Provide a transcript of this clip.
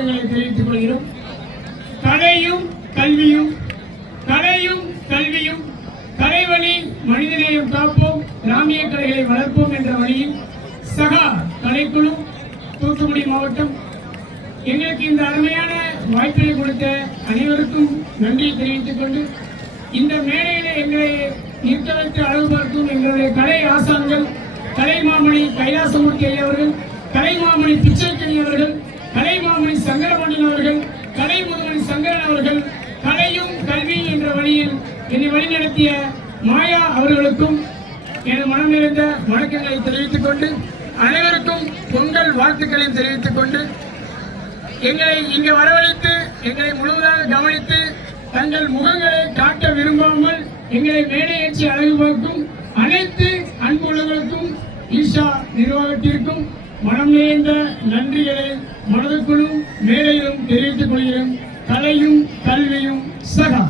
தெரிவித்துக் கொள்கிறோம். கலையும் கல்வியும் கலையும் கல்வியும் கலைவழி மனிதநேயம் காப்போம் கிராமிய கலைகளை வளர்ப்போம் என்ற வழியில் சகா கலைக்குழு தூத்துக்குடி மாவட்டம். எங்களுக்கு இந்த அருமையான வாய்ப்பினை கொடுத்த அனைவருக்கும் நன்றியை தெரிவித்துக் கொண்டு இந்த மேடையில எங்களை நிற்க வைத்து அளவு பார்க்கும் எங்களுடைய கலை ஆசான்கள் கலை மாமணி கைலாசமூர்த்தி ஐயா அவர்கள் கலை மாமணி பிச்சைக்கணி அவர்கள் அவர்கள் கலை முதுமணி சங்கரன் அவர்கள் கலையும் கல்வி என்ற வழியில் என்னை வழிநடத்திய மாயா அவர்களுக்கும் எனது மனம் நிறைந்த வணக்கங்களை தெரிவித்துக் கொண்டு அனைவருக்கும் பொங்கல் வாழ்த்துக்களை தெரிவித்துக் கொண்டு எங்களை இங்கு வரவழைத்து எங்களை முழுவதாக கவனித்து தங்கள் முகங்களை காட்ட விரும்பாமல் எங்களை மேடையேற்றி அழகு பார்க்கும் அனைத்து அன்புள்ளவர்களுக்கும் ஈஷா நிர்வாகத்திற்கும் மனம் நிறைந்த நன்றிகளை மனதுக்குள்ளும் மேலையிலும் தெரிவித்துக் கொள்கிறேன். கலையும் கல்வியும் சகா.